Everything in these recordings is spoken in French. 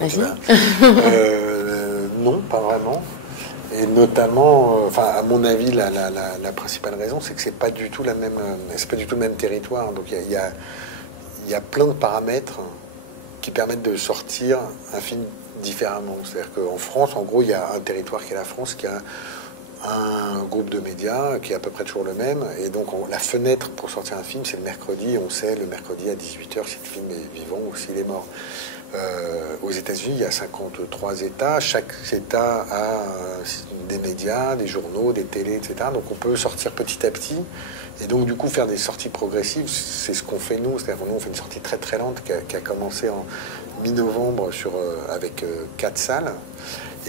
Vas-y. Non, pas vraiment. Et notamment, à mon avis, la principale raison, c'est que c'est pas du tout c'est pas du tout le même territoire. Donc il y a plein de paramètres qui permettent de sortir un film différemment. C'est-à-dire qu'en France, en gros, il y a un territoire qui est la France, qui a un groupe de médias qui est à peu près toujours le même. Et donc, la fenêtre pour sortir un film, c'est le mercredi. On sait le mercredi à 18h si le film est vivant ou s'il est mort. Aux États-Unis, il y a 53 États. Chaque État a des médias, des journaux, des télés, etc. Donc, on peut sortir petit à petit. Et donc, du coup, faire des sorties progressives, c'est ce qu'on fait nous. C'est-à-dire que nous, on fait une sortie très très lente qui a commencé en mi-novembre avec 4 salles.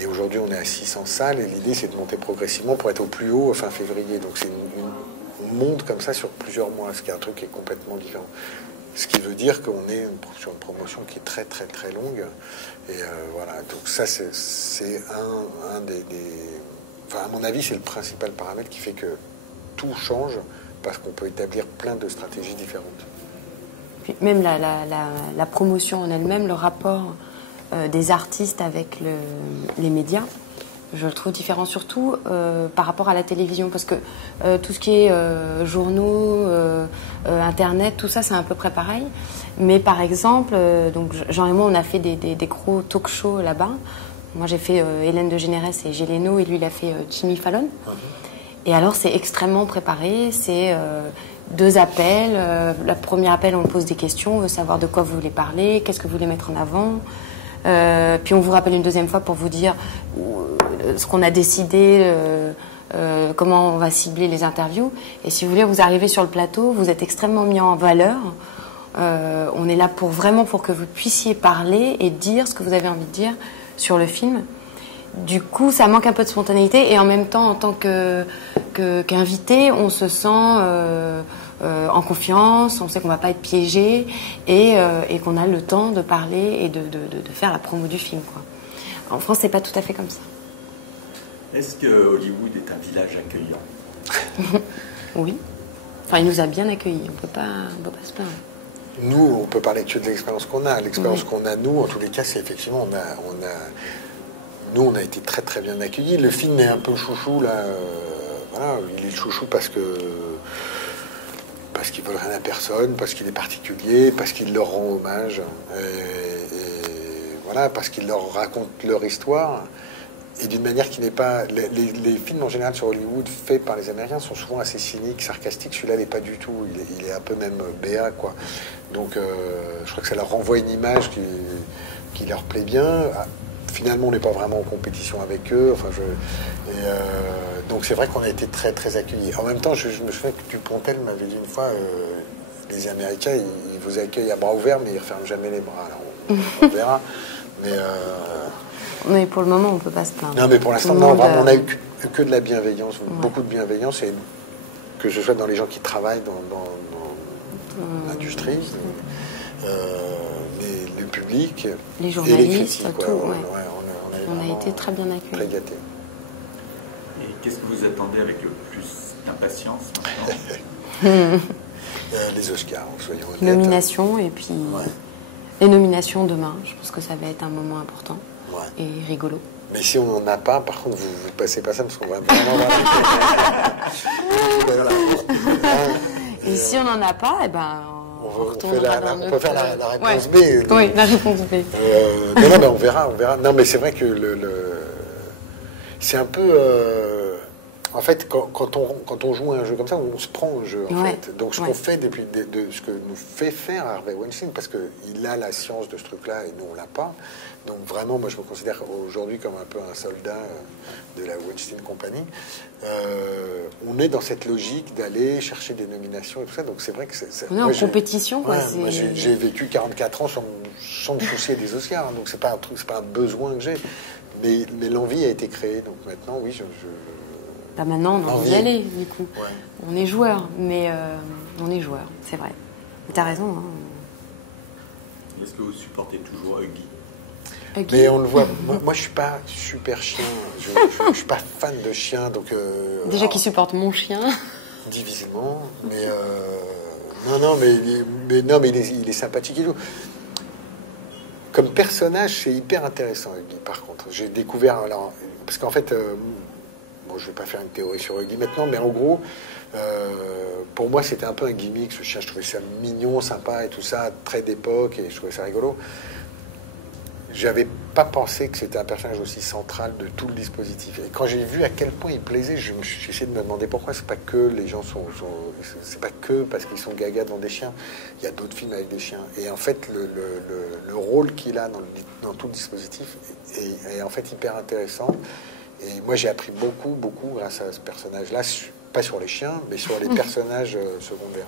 Et aujourd'hui, on est à 600 salles. Et l'idée, c'est de monter progressivement pour être au plus haut fin février. Donc, on monte comme ça sur plusieurs mois, ce qui est un truc qui est complètement différent. Ce qui veut dire qu'on est sur une promotion qui est très très très longue. Et voilà, donc ça, c'est un des... Enfin, à mon avis, c'est le principal paramètre qui fait que tout change, parce qu'on peut établir plein de stratégies différentes. Puis même la promotion en elle-même, le rapport des artistes avec les médias, je le trouve différent, surtout par rapport à la télévision, parce que tout ce qui est journaux, internet, tout ça, c'est à peu près pareil. Mais par exemple, donc Jean et moi, on a fait des gros talk-shows là-bas. Moi, j'ai fait Hélène DeGeneres et Jay Leno, et lui, il a fait Jimmy Fallon. Et alors, c'est extrêmement préparé. C'est 2 appels. Le premier appel, on pose des questions, on veut savoir de quoi vous voulez parler, qu'est-ce que vous voulez mettre en avant. Puis on vous rappelle une deuxième fois pour vous dire ce qu'on a décidé, comment on va cibler les interviews. Et si vous voulez, vous arrivez sur le plateau, vous êtes extrêmement mis en valeur. On est là pour que vous puissiez parler et dire ce que vous avez envie de dire sur le film. Du coup, ça manque un peu de spontanéité, et en même temps, en tant qu'invité, on se sent en confiance, on sait qu'on ne va pas être piégé, et qu'on a le temps de parler et de faire la promo du film, quoi. En France, c'est pas tout à fait comme ça. Est-ce que Hollywood est un village accueillant? Oui. Enfin, il nous a bien accueillis, on peut pas se plaindre. Nous, on peut parler que de l'expérience qu'on a. L'expérience qu'on a, nous, en tous les cas, c'est effectivement, nous, on a été très très bien accueillis. Le film est un peu chouchou, là. Voilà, il est chouchou parce qu'ils veulent rien à personne, parce qu'il est particulier, parce qu'il leur rend hommage, et voilà, parce qu'il leur raconte leur histoire, et d'une manière qui n'est pas... Les films en général sur Hollywood faits par les Américains sont souvent assez cyniques, sarcastiques. Celui-là n'est pas du tout. Il est un peu même béat, quoi. Donc, je crois que ça leur renvoie une image qui leur plaît bien. Finalement, on n'est pas vraiment en compétition avec eux. Enfin, donc c'est vrai qu'on a été très très accueillis. En même temps, je me souviens que Dupontel m'avait dit une fois, les Américains, ils vous accueillent à bras ouverts, mais ils ne referment jamais les bras. Alors, on verra. Mais pour le moment, on ne peut pas se plaindre. Non, mais pour l'instant, non, vraiment, on a eu que de la bienveillance, beaucoup de bienveillance, et que ce soit dans les gens qui travaillent dans l'industrie, le public, les journalistes, et les critiques. tout. Ouais. On a été très bien accueillis. Très gâtés. Et qu'est-ce que vous attendez avec le plus d'impatience maintenant? Les Oscars, soyons honnêtes. Nominations, et puis les nominations demain. Je pense que ça va être un moment important et rigolo. Mais si on n'en a pas, par contre, vous ne passez pas ça, parce qu'on va vraiment... Et si on n'en a pas, eh ben... On peut faire la réponse B. Oui, la réponse B. Non, mais on verra. Non, mais c'est vrai que c'est un peu... en fait, quand on joue à un jeu comme ça, on se prend au jeu, en fait. Donc, ce qu'on fait ce que nous fait faire Harvey Weinstein, parce qu'il a la science de ce truc-là et nous, on l'a pas. Donc, vraiment, moi, je me considère aujourd'hui comme un peu un soldat de la Weinstein Company. On est dans cette logique d'aller chercher des nominations et tout ça. Donc, c'est vrai que on est en compétition, quoi. Moi, j'ai vécu 44 ans sans me soucier des Oscars. Hein, donc, c'est pas un besoin que j'ai. Mais l'envie a été créée. Donc, maintenant, oui, Bah maintenant, on a envie d'y aller, du coup. Ouais. On est joueur, mais on est joueur, c'est vrai. T'as raison. Hein. Est-ce que vous supportez toujours Huggy? Mais on le voit. Moi, je suis pas super chien. Je suis pas fan de chien, donc. Déjà, qui supporte mon chien? Difficilement, mais non, mais il est sympathique et tout. comme personnage, c'est hyper intéressant, Huggy, par contre. J'ai découvert... Alors, parce qu'en fait, bon, je vais pas faire une théorie sur Huggy maintenant, mais en gros, pour moi, c'était un peu un gimmick, ce chien. Je trouvais ça mignon, sympa et tout ça, très d'époque, et je trouvais ça rigolo. J'avais pas pensé que c'était un personnage aussi central de tout le dispositif. Et quand j'ai vu à quel point il plaisait, j'ai essayé de me demander pourquoi. C'est pas que les gens c'est pas que parce qu'ils sont gaga devant des chiens. Il y a d'autres films avec des chiens. Et en fait, le rôle qu'il a dans tout le dispositif est en fait hyper intéressant. Et moi, j'ai appris beaucoup grâce à ce personnage-là, pas sur les chiens, mais sur les personnages secondaires.